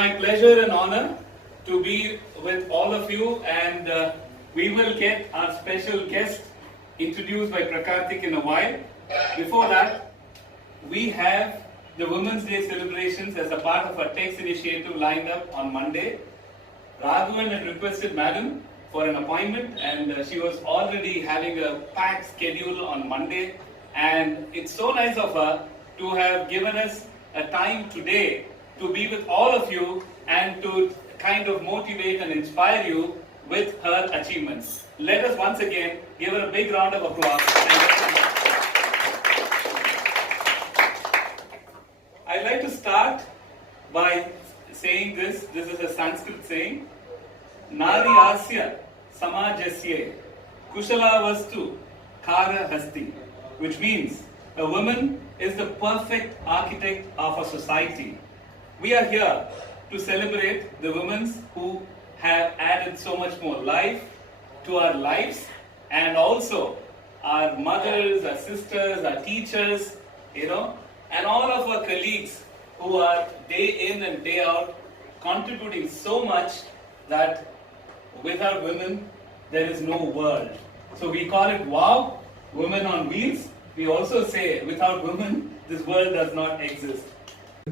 my pleasure and honor to be with all of you, and we will get our special guest introduced by Prakartik in a while. Before that, we have the Women's Day celebrations as a part of our Text initiative lined up on Monday. Raghavan had requested Madam for an appointment, and she was already having a packed schedule on Monday, and it's so nice of her to have given us a time today to be with all of you and to kind of motivate and inspire you with her achievements. Let us once again give her a big round of applause. I'd like to start by saying this. This is a Sanskrit saying. Nari asya samajasya kushala vastu kara hasti, which means a woman is the perfect architect of a society. We are here to celebrate the women who have added so much more life to our lives, and also our mothers, our sisters, our teachers, and all of our colleagues who are day in and day out contributing so much that without women there is no world. So we call it WOW, Women on Wheels. We also say without women this world does not exist.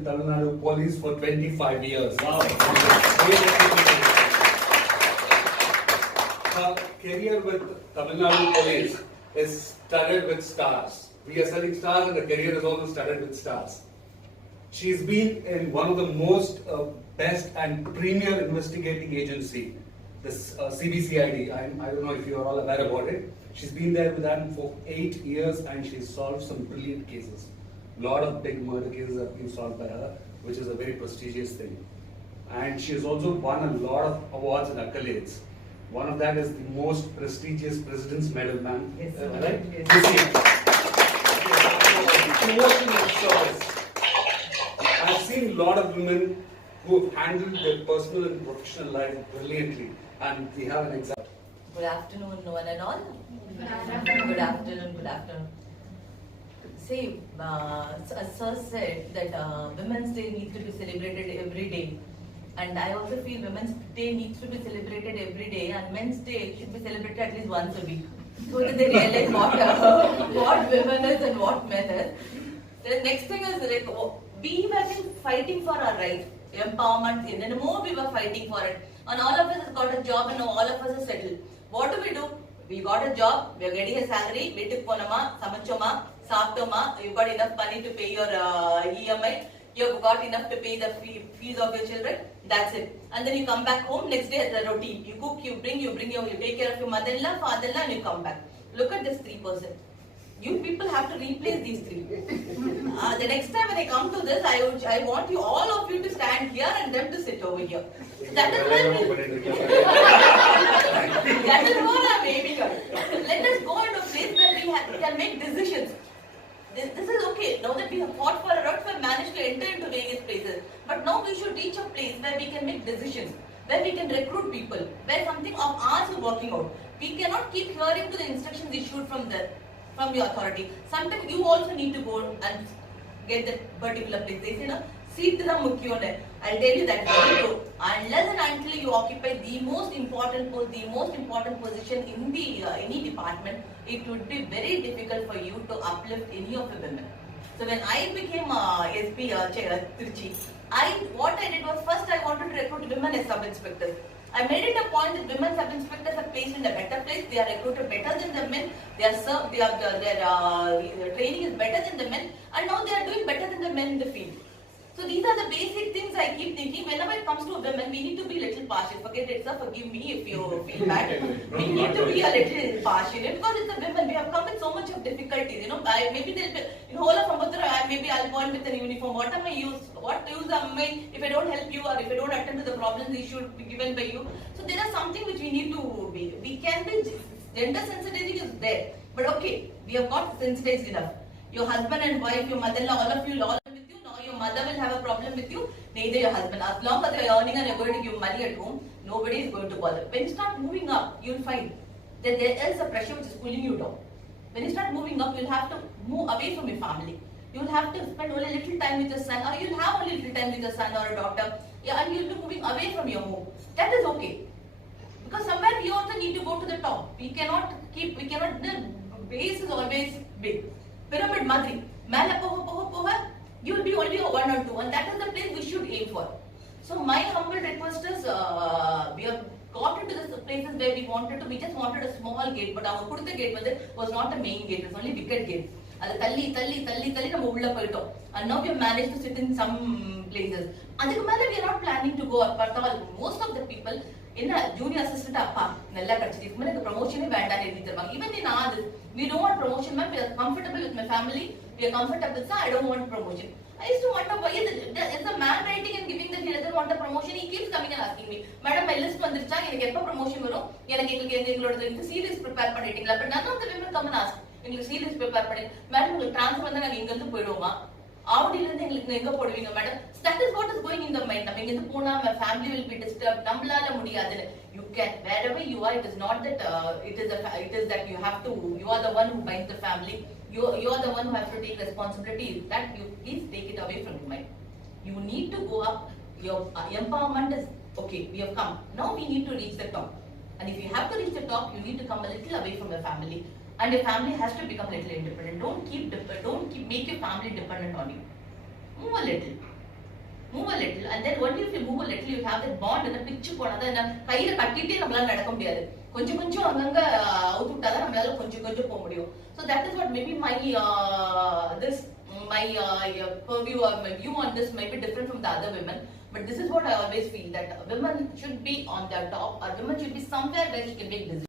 Tamil Nadu Police for 25 years. Wow. Her career with Tamil Nadu Police is studded with stars. We are selling stars, and her career is also studded with stars. She's been in one of the most best and premier investigating agency, this CBCID. I don't know if you are all aware about it. She's been there with them for 8 years, and she's solved some brilliant cases. A lot of big murder cases have been solved by her, which is a very prestigious thing. And she has also won a lot of awards and accolades. One of that is the most prestigious President's Medal, ma'am. Yes, right? yes. Devotion and service. I've seen a lot of women who have handled their personal and professional life brilliantly, and we have an example. Good afternoon, one and all. Good afternoon. Good afternoon. Good afternoon. See, as Sir said that Women's Day needs to be celebrated every day, and I also feel Women's Day needs to be celebrated every day, and Men's Day should be celebrated at least once a week, so that they realize what women is and what men is. The next thing is like we have been fighting for our rights, empowerment, and more we were fighting for it, and all of us has got a job and all of us are settled. What do? We got a job, we are getting a salary, veetukku ponama, samachoma, saaptoma, you got enough money to pay your EMI, you've got enough to pay the fees of your children, that's it. And then you come back home, next day the routine. You cook, you take care of your mother-in-law, father-in-law, and you come back. Look at this 3%. You people have to replace these 3. The next time when I come to this, I want you, all of you, to stand here and them to sit over here. So that is what I'm aiming at. Let us go into a place where we can make decisions. This is okay. Now that we have fought for a right, we have managed to enter into various places. But now we should reach a place where we can make decisions, where we can recruit people, where something of ours is working out. We cannot keep hearing to the instructions issued from the authority. Sometimes you also need to go and get that particular place. They say, seat the mukyone. I'll tell you that very true. Unless and until you occupy the most important position in the any department, it would be very difficult for you to uplift any of the women. So when I became SP Trichy, what I did was, first I wanted to recruit women as sub-inspectors. I made it a point that women sub-inspectors are placed in a better place, they are recruited better than the men, their training is better than the men, and now they are doing better than the men in the field. So these are the basic things I keep thinking. Whenever it comes to women, we need to be a little partial. Forget it, sir, forgive me if you feel bad. We need to be a little partial, because it's the women. We have come with so much of difficulties. Maybe they'll be, in whole of Ambatara, maybe I'll go in with an uniform. What am I use? What use am I if I don't help you, or if I don't attend to the problems issued given by you? So there is something which we need to be. We can be, gender sensitivity is there. But okay, we have got sensitized enough. Your husband and wife, your mother-in-law, all of you, all with you. Now your mother will have a problem with you, neither your husband. As long as you are earning and you are going to give money at home, nobody is going to bother. When you start moving up, you will find that there is a pressure which is pulling you down. When you start moving up, you will have to move away from your family. You will have to spend only a little time with your son, or you will have only a little time with your son or a daughter. yeah, and you'll be moving away from your home. That is okay. Because somewhere we also need to go to the top. We cannot, the base is always big. Pyramid Madri. Mala poha, you will be only a 1 or 2, and that is the place we should aim for. So my humble request is, we have got into the places where we just wanted a small gate, but our Kudutha gate was not a main gate, it was only wicket gate. அது தள்ளி நம்ம உள்ள போயிட்டோம். And now we have managed to sit in some places. அதுக்கு மேல we are not planning to go up at all. Most of the people என்ன junior assistant அப்பா நல்லா கிடைச்சிட்டு இதுக்கு மேல ப்ரமோஷனே வேண்டாம்னு எழுதி தருவாங்க. Even in others, we don't want promotion, ma'am. We are comfortable with my family. We are comfortable, sir. I don't want promotion. I used to wonder why is the man writing and giving that he doesn't want a promotion. He keeps coming and asking me, madam, my list வந்துருச்சா, எனக்கு எப்ப promotion வரும், எனக்கு எங்களோட serious prepare பண்ணிட்டீங்களா? But none of the women come and ask, எங்களுக்கு serious prepare பண்ணி, madam உங்களுக்கு ட்ரான்ஸ்ஃபர் வந்தா நாங்க இங்க இருந்து போயிடுவோமா, ஆவடியில இருந்து எங்களுக்கு எங்க போடுவீங்க madam? That is what is going in the mind. நம்ம இங்க இருந்து போனா my family will be disturbed, நம்மளால முடியாதுன்னு. You can, wherever you are, it is not that it is that you have to, you are the one who binds the family. You are the one who has to take responsibility. That you please take it away from your mind. You need to go up. Your empowerment is okay. We have come. Now we need to reach the top. And if you have to reach the top, you need to come a little away from your family. And your family has to become a little independent. Don't keep make your family dependent on you. Move a little. And then only if you move a little, you have that bond in the picture. போனதா கையில கட்டிட்டே நம்மளால நடக்க முடியாது. கொஞ்சம் அங்கங்க அவுத்துட்டா தான் நம்மளால கொஞ்சம் போக முடியும். So that is what maybe my purview or my view on this might be different from the other women. But this is what I always feel, that women should be on their top, or women should be somewhere where she can make decisions.